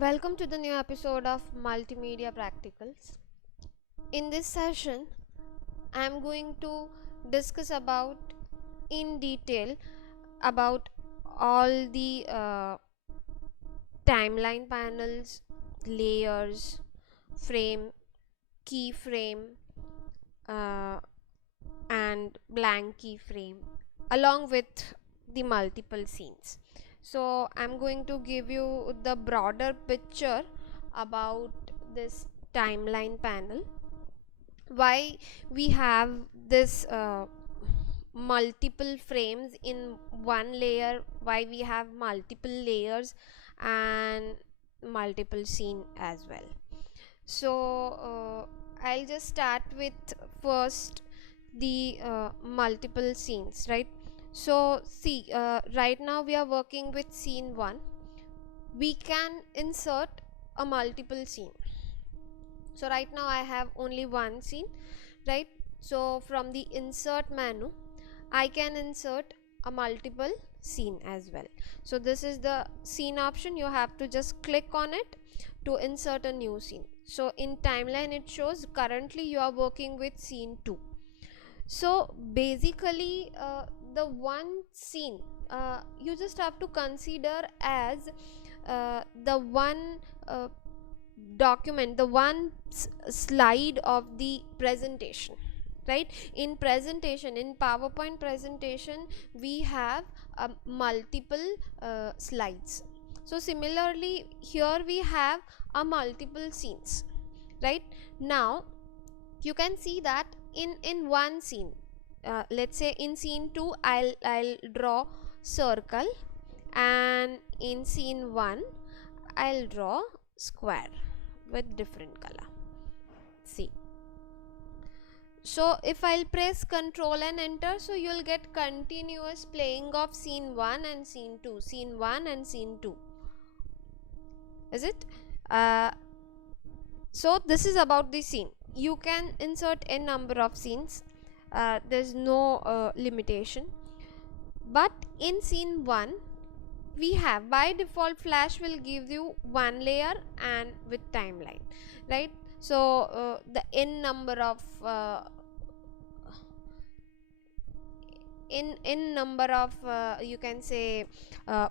Welcome to the new episode of Multimedia Practicals. In this session, I am going to discuss about in detail about all the timeline panels, layers, frame, keyframe, uh, and blank keyframe, along with the multiple scenes. So I'm going to give you the broader picture about this timeline panel, why we have this multiple frames in one layer, why we have multiple layers and multiple scene as well. So I'll just start with first the multiple scenes, right? So see, right now we are working with scene 1. We can insert a multiple scene. So right now I have only one scene, right? So from the insert menu I can insert a multiple scene as well. So this is the scene option. You have to just click on it to insert a new scene. So in timeline it shows currently you are working with scene 2. So basically the one scene you just have to consider as the one document, the one slide of the presentation, right? In presentation, in PowerPoint presentation, we have multiple slides. So similarly here we have a multiple scenes. Right now you can see that in one scene, let's say in scene 2 I'll draw circle, and in scene 1 I'll draw square with different color. See, so if I'll press Ctrl and enter, so you'll get continuous playing of scene 1 and scene 2, scene 1 and scene 2. Is it? So this is about the scene. You can insert a number of scenes. There's no limitation. But in scene 1, we have by default Flash will give you one layer and with timeline, right? So the n number of you can say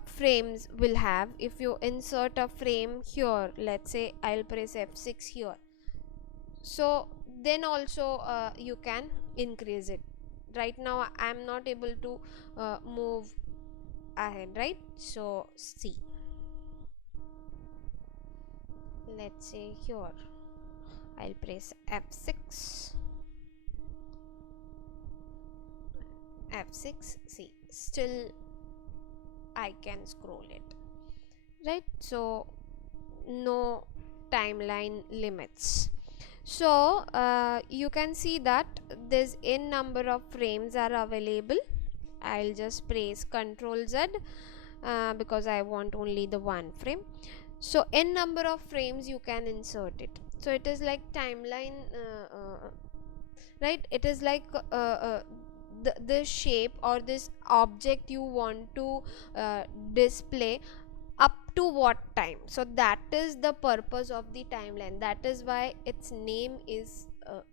frames will have. If you insert a frame here, let's say I'll press F6 here, so then also you can increase it. Right now I'm not able to move ahead, right? So see, let's say here I'll press F6, see, still I can scroll it, right? So no timeline limits. So you can see that this n number of frames are available. I'll just press Ctrl Z because I want only the one frame. So n number of frames you can insert it. So it is like timeline, right? It is like the shape or this object you want to display up to what time. So that is the purpose of the timeline. That is why its name is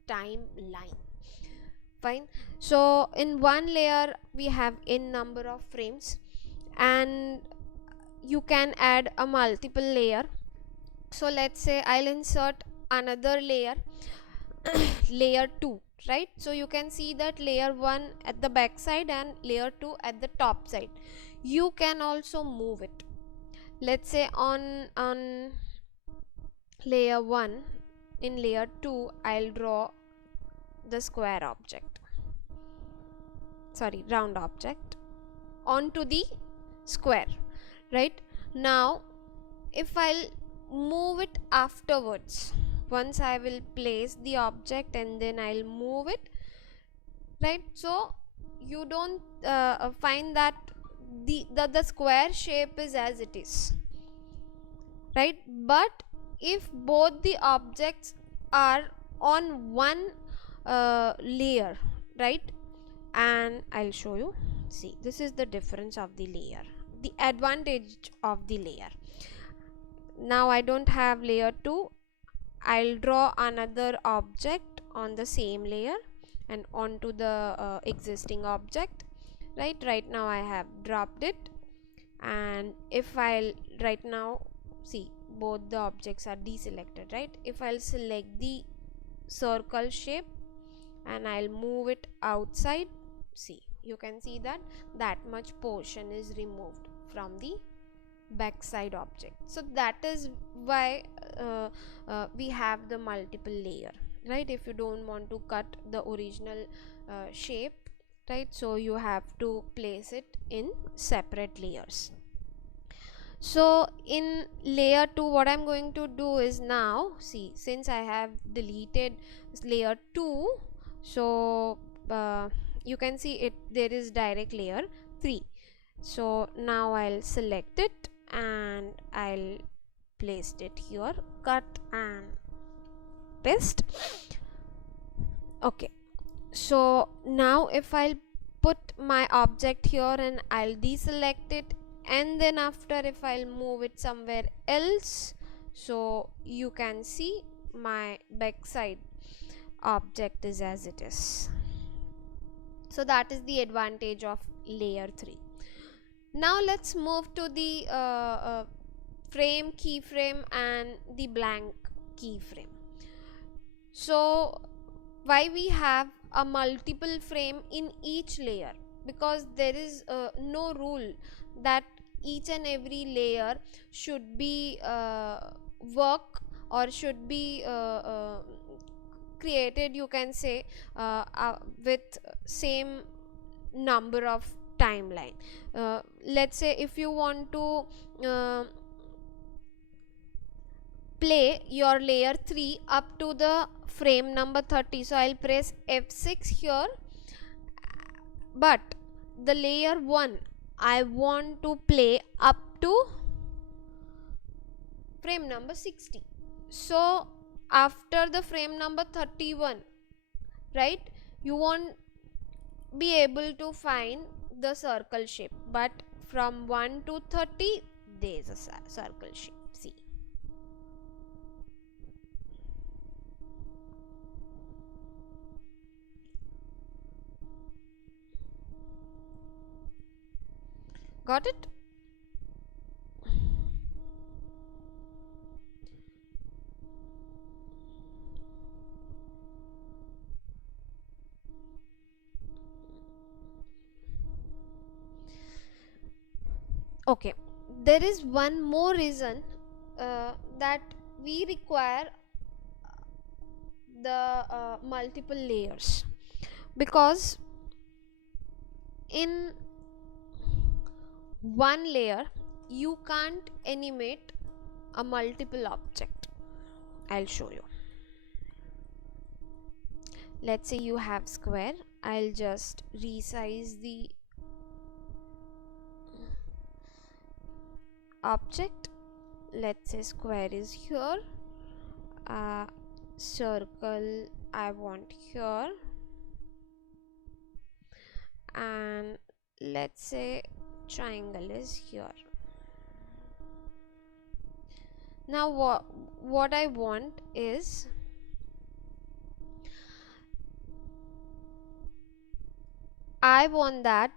timeline. Fine. So in one layer we have n number of frames, and you can add a multiple layer. So let's say I'll insert another layer layer 2, right? So you can see that layer 1 at the back side and layer 2 at the top side. You can also move it. Let's say on layer 1, in layer 2 I'll draw the square object, sorry, round object onto the square. Right now if I'll move it afterwards, once I will place the object and then I'll move it, right? So you don't find that the square shape is as it is, right? But if both the objects are on one layer, right, and I'll show you. See, this is the difference of the layer, the advantage of the layer. now I don't have layer 2. I'll draw another object on the same layer and onto the existing object. Right now I have dropped it, and if I'll right now see both the objects are deselected, right? If I'll select the circle shape and I'll move it outside, see, you can see that that much portion is removed from the backside object. So that is why we have the multiple layer, right? If you don't want to cut the original shape, right, so you have to place it in separate layers. So in layer 2, what I'm going to do is, now see, since I have deleted layer 2, so you can see it, there is direct layer 3. So now I'll select it and I'll place it here, cut and paste. Okay, so now if I'll put my object here and I'll deselect it, and then after if I'll move it somewhere else, so you can see my backside object is as it is. So that is the advantage of layer 3. Now let's move to the frame keyframe and the blank keyframe. So why we have a multiple frame in each layer? Because there is no rule that each and every layer should be work or should be created, you can say, with same number of timeline. Let's say if you want to play your layer 3 up to the frame number 30, so I'll press F6 here, but the layer 1 I want to play up to frame number 60. So after the frame number 31, right, you won't be able to find the circle shape, but from 1 to 30 there is a circle shape. See, got it? Okay, there is one more reason that we require the multiple layers, because in one layer you can't animate a multiple object. I'll show you. Let's say you have square. I'll just resize the object. Let's say square is here, circle I want here, and let's say triangle is here. Now what I want is, I want that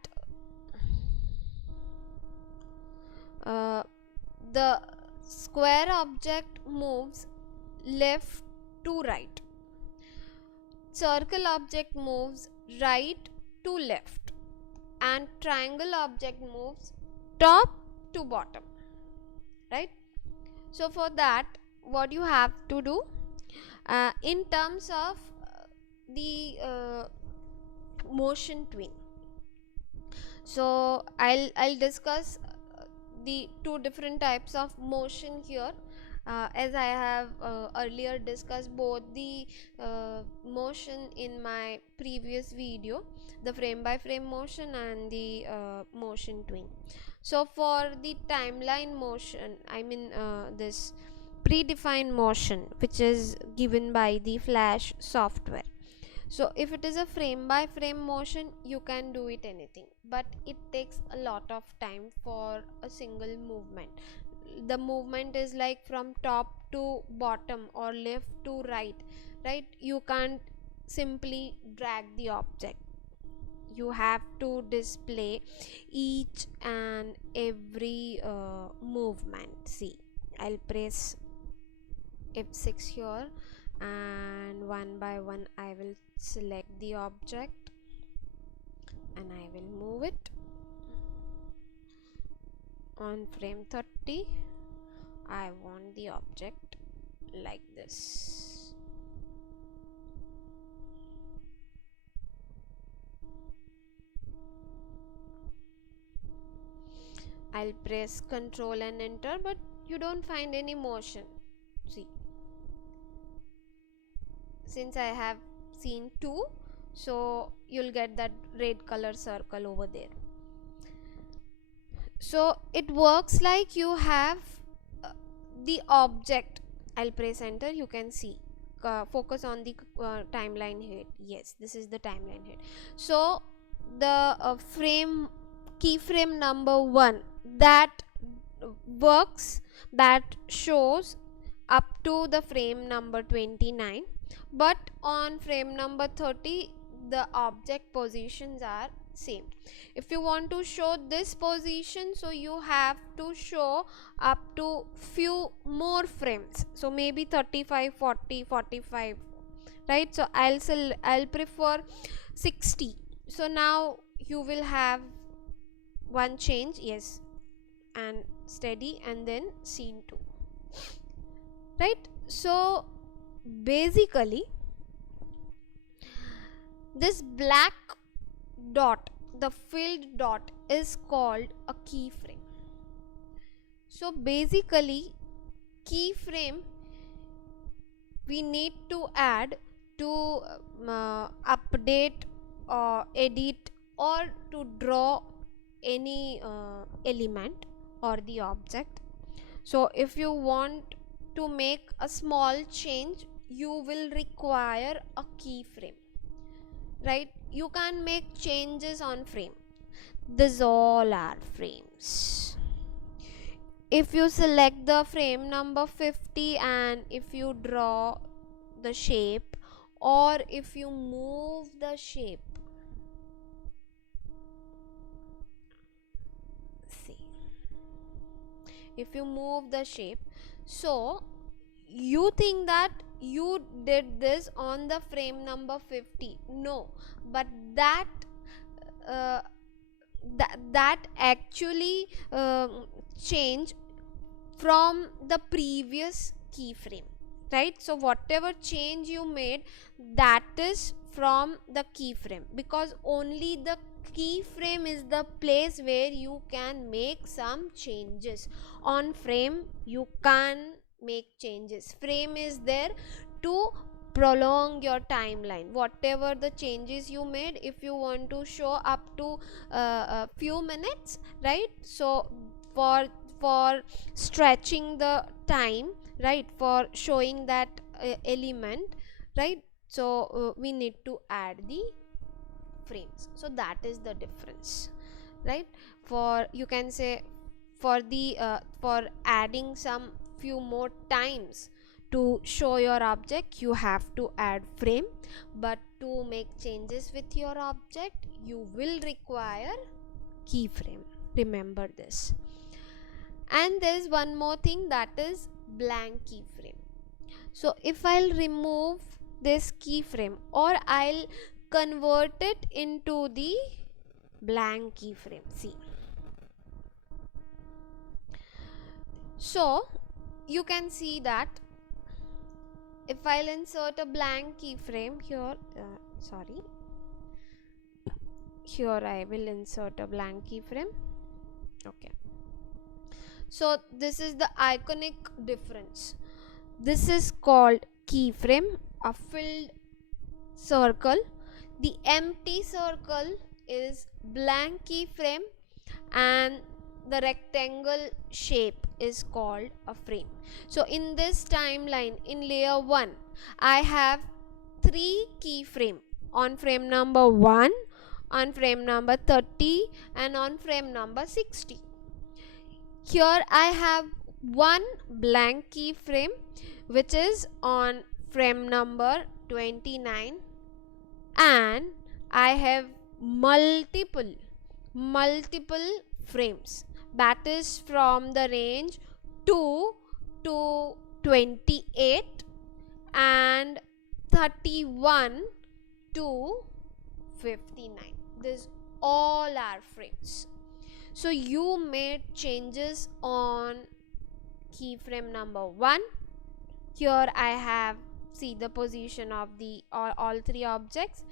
the square object moves left to right, circle object moves right to left, and triangle object moves top to bottom, right? So for that, what you have to do, in terms of the motion tween, so I'll discuss the two different types of motion here, as I have earlier discussed both the motion in my previous video, the frame by frame motion and the motion tween. So for the timeline motion, I mean this predefined motion which is given by the Flash software, so if it is a frame by frame motion, you can do it anything, but it takes a lot of time for a single movement. the movement is like from top to bottom or left to right, right? You can't simply drag the object. You have to display each and every movement. See, I'll press F6 here, and one by one I will select the object and I will move it. On frame 30 I want the object like this. I'll press Ctrl and enter, but you don't find any motion. See, since I have seen 2, so you'll get that red color circle over there. So it works like you have the object. I'll press enter, you can see, focus on the timeline head. Yes, this is the timeline head. So the keyframe number 1 that works, that shows up to the frame number 29, but on frame number 30 the object positions are same. If you want to show this position, so you have to show up to few more frames, so maybe 35, 40, 45, right? So I'll prefer 60. So now you will have one change, yes, and steady, and then scene 2, right? So basically this black dot, the filled dot, is called a keyframe. So basically keyframe we need to add to update or edit or to draw any element or the object. So if you want to make a small change, you will require a keyframe, right? You can make changes on frame. These all are frames. If you select the frame number 50 and if you draw the shape, or if you move the shape, see, if you move the shape, so you think that you did this on the frame number 50. No, but that actually change from the previous keyframe, right? So whatever change you made, that is from the keyframe, because only the keyframe is the place where you can make some changes. On frame you can make changes. Frame is there to prolong your timeline. Whatever the changes you made, if you want to show up to a few minutes, right? So for stretching the time, right, for showing that element, right? So we need to add the frames. So that is the difference, right? For, you can say, for the for adding some few more times to show your object, you have to add frame, but to make changes with your object, you will require keyframe. Remember this. And there is one more thing, that is blank keyframe. So if I'll remove this keyframe, or I'll convert it into the blank keyframe, see. So you can see that if I'll insert a blank keyframe here, here I will insert a blank keyframe. Okay, so this is the iconic difference. This is called keyframe, a filled circle. The empty circle is blank keyframe, and the rectangle shape is called a frame. So in this timeline, in layer 1, I have 3 keyframe: on frame number 1, on frame number 30, and on frame number 60. Here I have one blank keyframe which is on frame number 29, and I have multiple frames, that is from the range 2 to 28 and 31 to 59. These all are frames. So you made changes on keyframe number 1. Here I have see the position of the all three objects.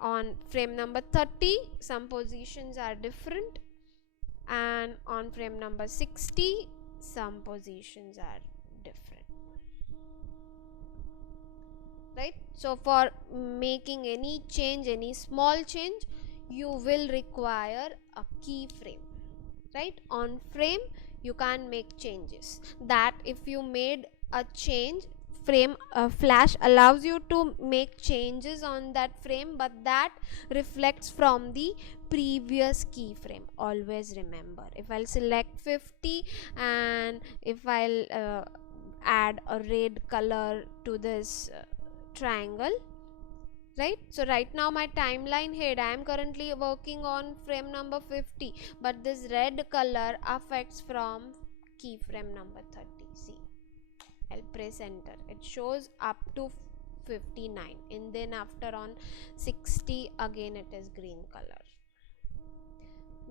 On frame number 30 some positions are different, and on frame number 60 some positions are different, right? So for making any change, any small change, you will require a keyframe, right? On frame you can't make changes. That if you made a change, frame flash allows you to make changes on that frame, but that reflects from the previous keyframe. Always remember, if I'll select 50 and if I'll add a red color to this triangle, right? So right now my timeline head, I am currently working on frame number 50, but this red color affects from keyframe number 30. See, I'll press enter, it shows up to 59, and then after on 60 again it is green color.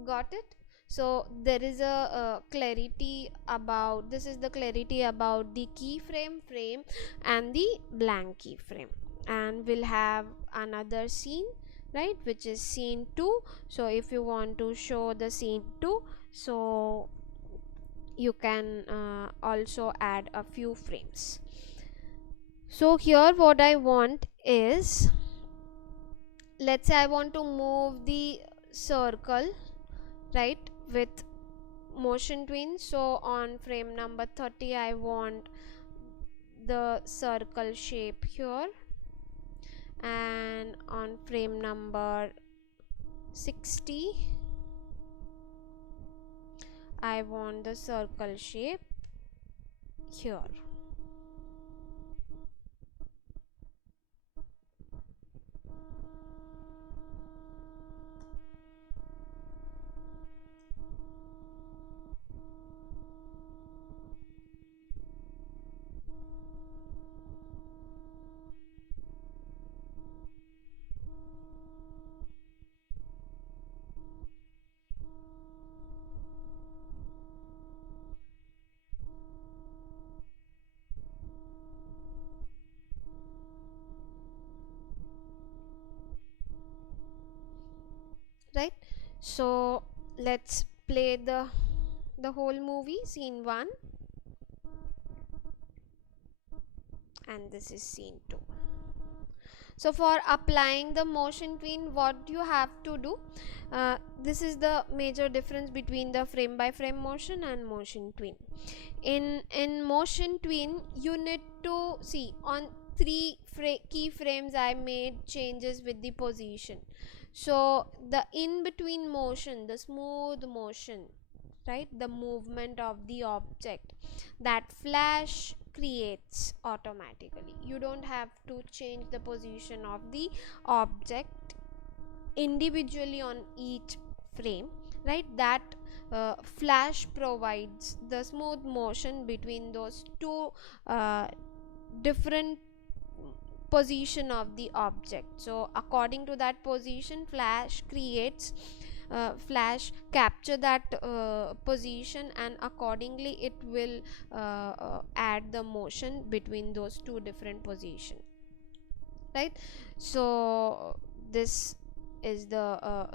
Got it? So there is a clarity about this, is the clarity about the keyframe, frame and the blank keyframe. And we'll have another scene, right, which is scene 2. So if you want to show the scene 2, so you can also add a few frames. So here what I want is, let's say I want to move the circle, right, with motion tween. So on frame number 30 I want the circle shape here, and on frame number 60 I want the circle shape here. Right, so let's play the whole movie, scene 1, and this is scene 2. So for applying the motion tween, what you have to do, this is the major difference between the frame by frame motion and motion tween. In motion tween you need to see on 3 keyframes I made changes with the position. So the in between motion, the smooth motion, right, the movement of the object, that flash creates automatically. You don't have to change the position of the object individually on each frame, right? That flash provides the smooth motion between those two different position of the object. So according to that position, flash creates flash capture that position, and accordingly it will add the motion between those two different positions, right? So this is the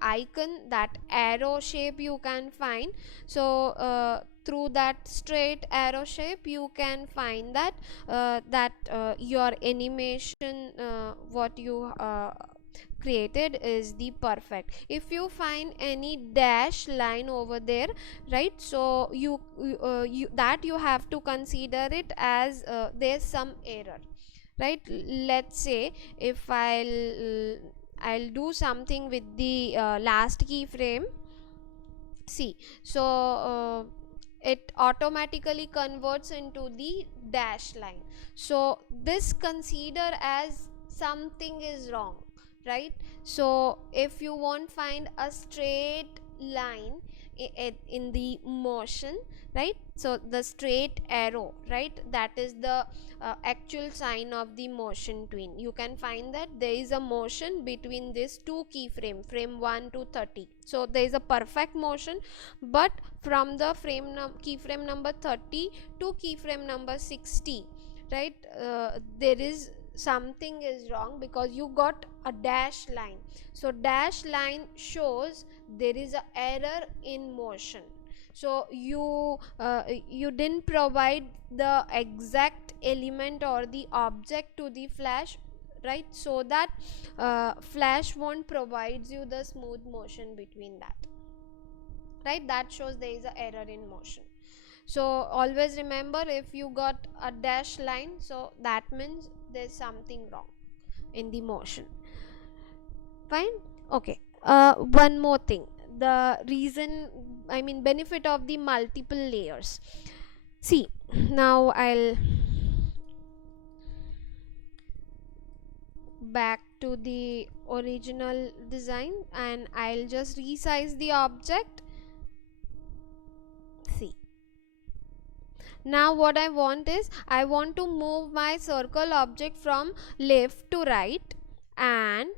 icon, that arrow shape you can find. So through that straight arrow shape you can find that your animation what you created is the perfect. If you find any dash line over there, right, so you that you have to consider it as there's some error, right? Let's say if I'll do something with the last keyframe. See, so it automatically converts into the dash line. So this consider as something is wrong, right? So if you won't find a straight line in the motion, right, so the straight arrow, right, that is the actual sign of the motion tween. You can find that there is a motion between these two keyframe, frame 1 to 30. So there is a perfect motion, but from the keyframe number 30 to keyframe number 60, right, there is something is wrong because you got a dash line. So dash line shows there is a error in motion. So you didn't provide the exact element or the object to the flash, right, so that flash won't provides you the smooth motion between that, right. That shows there is a error in motion. So always remember, if you got a dash line, so that means there's something wrong in the motion. Fine. Okay, one more thing, the reason, I mean benefit of the multiple layers. See, now I'll back to the original design and I'll just resize the object. See, now what I want is, I want to move my circle object from left to right, and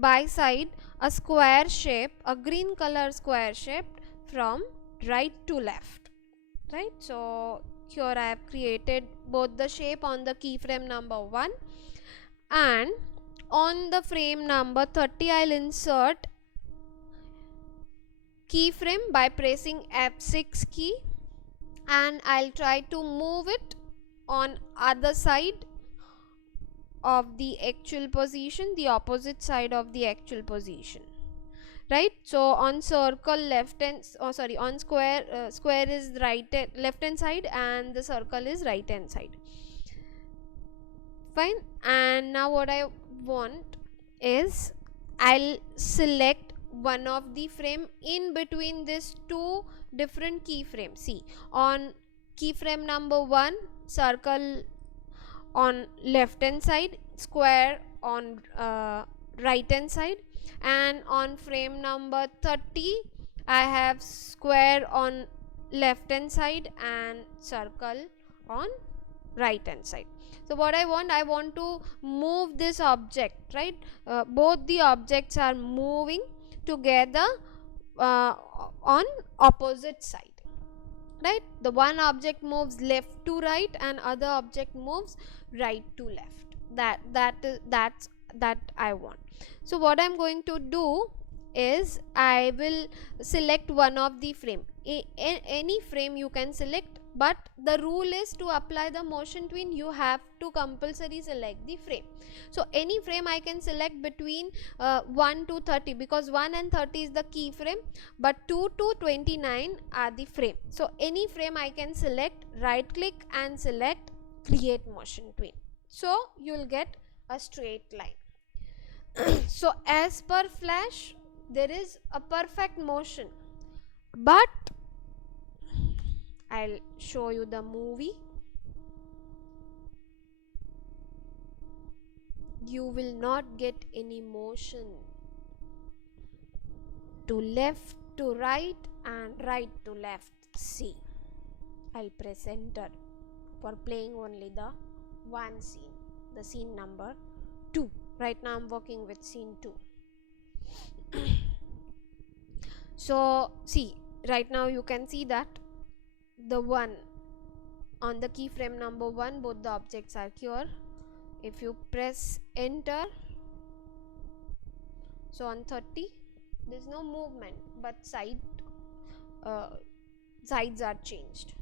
by side a square shape, a green color square shape from right to left, right. So here I have created both the shape on the keyframe number 1, and on the frame number 30 I'll insert keyframe by pressing F6 key, and I'll try to move it on other side of the actual position, the opposite side of the actual position, right. So on circle left hand, on square, square is left hand side and the circle is right hand side. Fine. And now what I want is, I'll select one of the frame in between these two different keyframes. See, on keyframe number 1, circle on left hand side, square on right hand side, and on frame number 30 I have square on left hand side and circle on right hand side. So what I want to move this object, right, both the objects are moving together on opposite side, right. The one object moves left to right and other object moves right to left. That I want. So what I'm going to do is, I will select one of the frame, any frame you can select, but the rule is, to apply the motion tween you have to compulsory select the frame. So any frame I can select between 1 to 30, because 1 and 30 is the keyframe, but 2 to 29 are the frame. So any frame I can select, right click and select create motion tween. So you will get a straight line. So as per flash, there is a perfect motion, but I'll show you the movie. You will not get any motion to left to right and right to left. See, I'll press enter for playing only the one scene, the scene number 2. Right now I'm working with scene 2. So see, right now you can see that the one on the keyframe number 1, both the objects are here. If you press enter, so on 30 there is no movement, but sides are changed,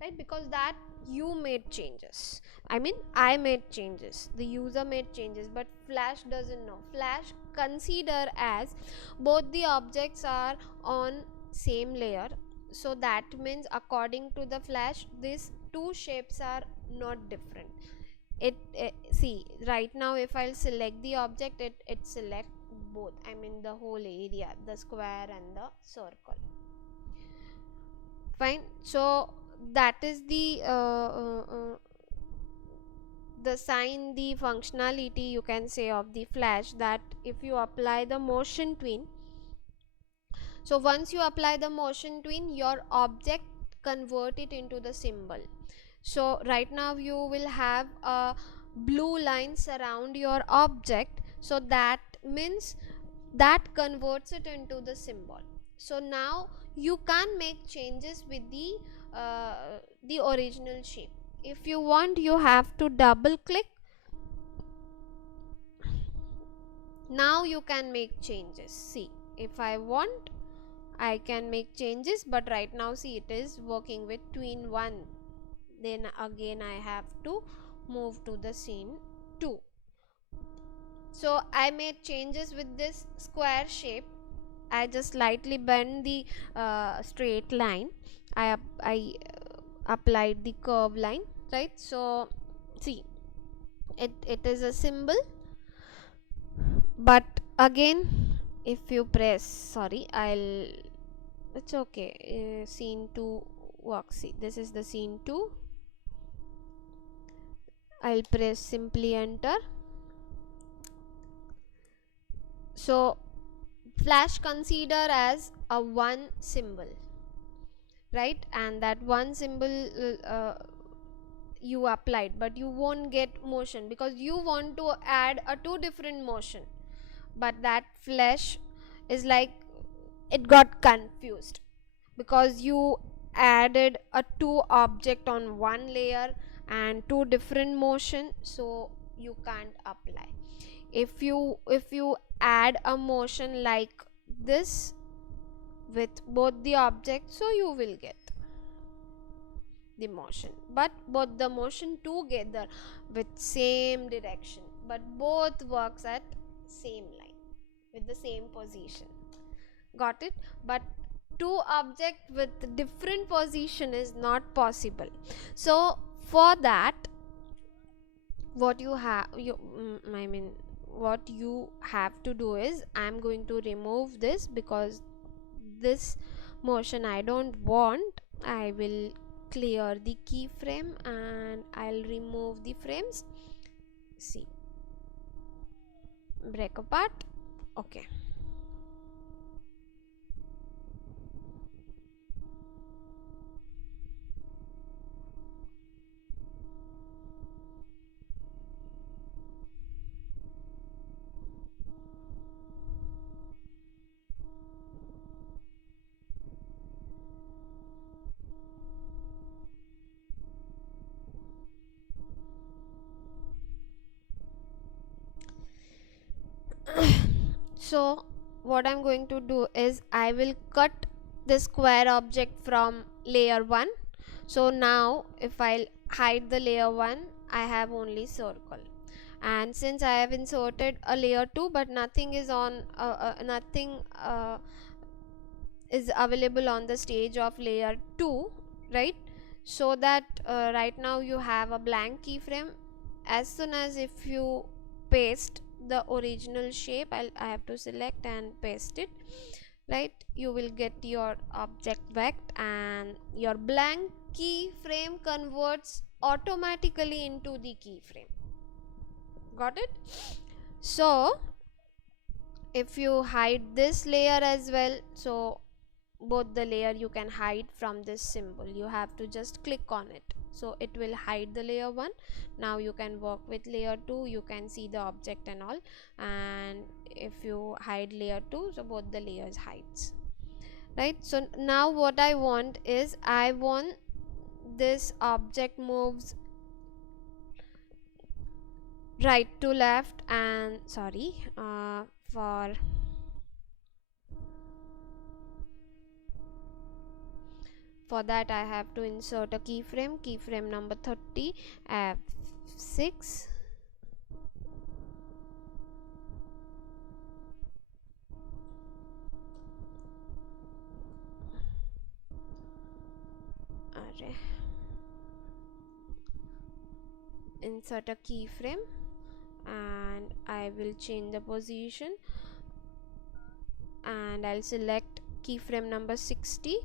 right, because that you made changes. I mean I made changes, the user made changes, but flash doesn't know. Flash consider as both the objects are on same layer. So that means according to the flash, these two shapes are not different. See, right now if I'll select the object, it select both, I mean the whole area, the square and the circle. Fine. So that is the sign, the functionality you can say of the flash, that if you apply the motion tween, so once you apply the motion tween, your object convert it into the symbol. So right now you will have a blue line surround your object, so that means that converts it into the symbol. So now you can make changes with the original shape. If you want, you have to double click. Now you can make changes. See, if I want, I can make changes, but right now see, it is working with tween 1. Then again I have to move to the scene 2. So I made changes with this square shape. I just slightly bend the straight line. I applied the curve line, right? So see, it is a symbol, but again, if you press, sorry, it's okay, scene 2 works. See, this is the scene 2. I'll press simply enter. So flash consider as a one symbol, right? And that one symbol you applied, but you won't get motion because you want to add a 2 different motion. But that flash is like, it got confused because you added a 2 object on one layer and 2 different motion, so you can't apply. If you add a motion like this with both the objects, so you will get the motion, but both the motion together with same direction, but both works at same line with the same position. Got it? But 2 object with different position is not possible. So for that, what you have what you have to do is, I'm going to remove this because this motion I don't want. I will clear the keyframe and I'll remove the frames. See, break apart. Okay. So what I'm going to do is, I will cut the square object from layer 1. So now if I'll hide the layer 1, I have only circle. And since I have inserted a layer 2, but nothing is on nothing is available on the stage of layer 2, right? So that right now you have a blank keyframe. As soon as if you paste the original shape, I have to select and paste it, right? You will get your object back, and your blank keyframe converts automatically into the keyframe. Got it? So if you hide this layer as well, so both the layer you can hide from this symbol. You have to just click on it, so it will hide the layer 1. Now you can work with layer 2, you can see the object and all. And if you hide layer 2, so both the layers hides, right? So now what I want is, I want this object moves right to left, and sorry, for that I have to insert a keyframe number 30, F6. Insert a keyframe, and I will change the position, and I'll select keyframe number 60.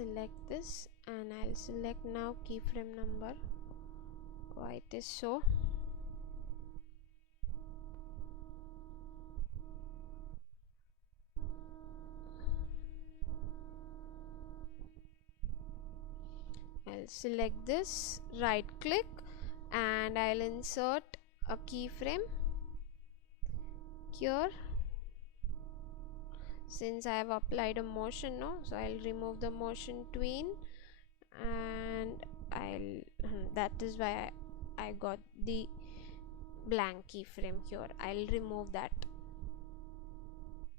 select this and I'll select now keyframe number. Why it is so? I'll select this, right click, and I'll insert a keyframe here. Since I have applied a motion now, so I'll remove the motion tween, and that is why I got the blank keyframe here. I'll remove that,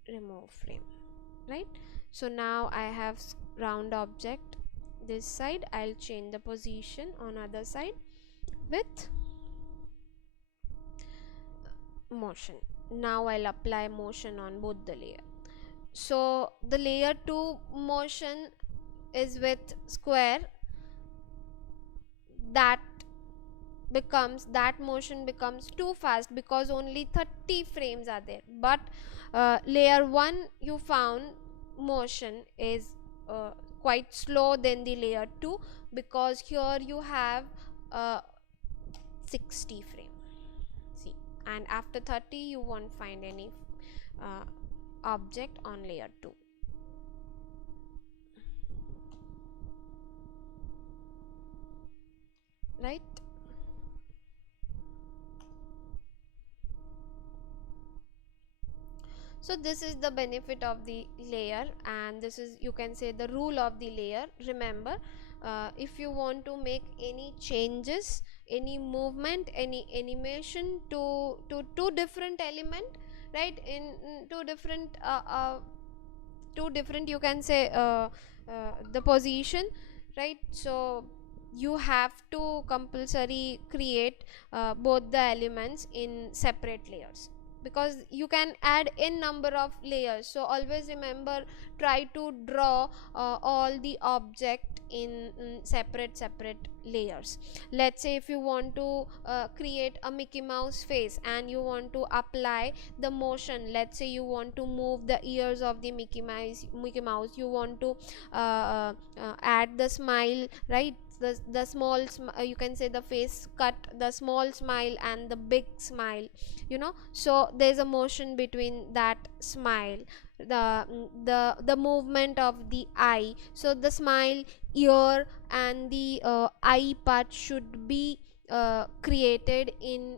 remove frame, right? So now I have round object this side. I'll change the position on other side with motion. Now I'll apply motion on both the layer. So the layer 2 motion is with square, that motion becomes too fast because only 30 frames are there. But layer 1 you found motion is quite slow than the layer 2, because here you have 60 frame. See, and after 30 you won't find any object on layer 2, right? So this is the benefit of the layer, and this is, you can say, the rule of the layer. Remember, if you want to make any changes, any movement, any animation to two different element, right, in two different you can say the position, right? So you have to compulsory create both the elements in separate layers, because you can add n number of layers. So always remember, try to draw all the object in separate layers. Let's say if you want to create a Mickey Mouse face and you want to apply the motion, let's say you want to move the ears of the Mickey Mouse, you want to add the smile, right? The small you can say the face cut, the small smile and the big smile, you know. So there's a motion between that smile, the movement of the eye. So the smile, ear and the eye part should be created in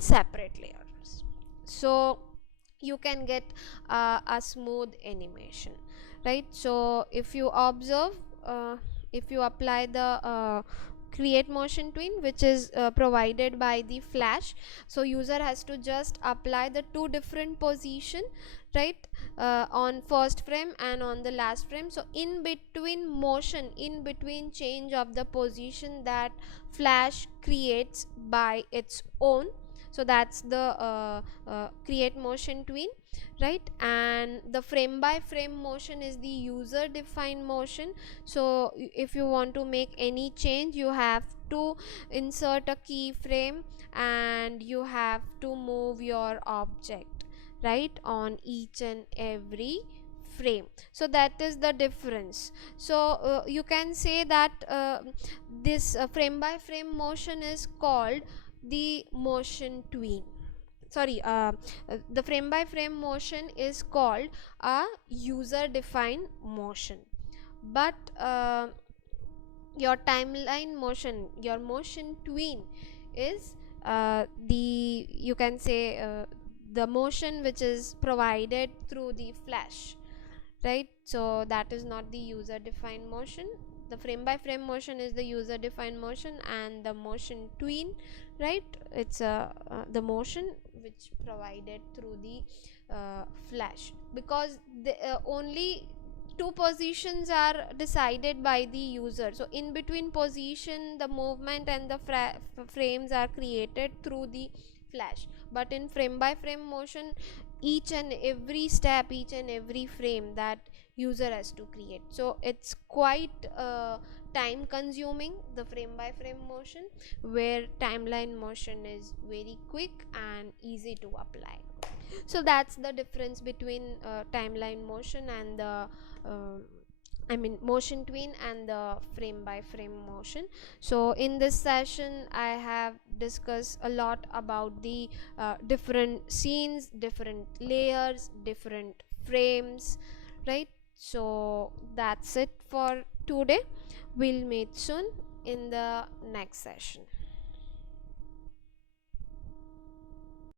separate layers, so you can get a smooth animation, right? So if you observe, if you apply the create motion tween, which is provided by the flash, so user has to just apply the two different position, right, on first frame and on the last frame. So in between motion, in between change of the position, that flash creates by its own. So that's the create motion tween, right? And the frame by frame motion is the user defined motion. So if you want to make any change, you have to insert a keyframe and you have to move your object, right, on each and every frame. So that is the difference. So you can say that this frame by frame motion is called the motion tween. Sorry, the frame by frame motion is called a user defined motion. But your timeline motion, your motion tween, is the, you can say, the motion which is provided through the flash, right? So that is not the user defined motion. The frame by frame motion is the user defined motion, and the motion tween, right, it's the motion which provided through the flash, because the only two positions are decided by the user. So in between position, the movement and the frames are created through the flash. But in frame by frame motion, each and every step, each and every frame, that user has to create. So it's quite time consuming, the frame by frame motion, where timeline motion is very quick and easy to apply. So that's the difference between timeline motion and the I mean motion tween and the frame by frame motion. So in this session I have discussed a lot about the different scenes, different layers, different frames, right? So that's it for today. We'll meet soon in the next session.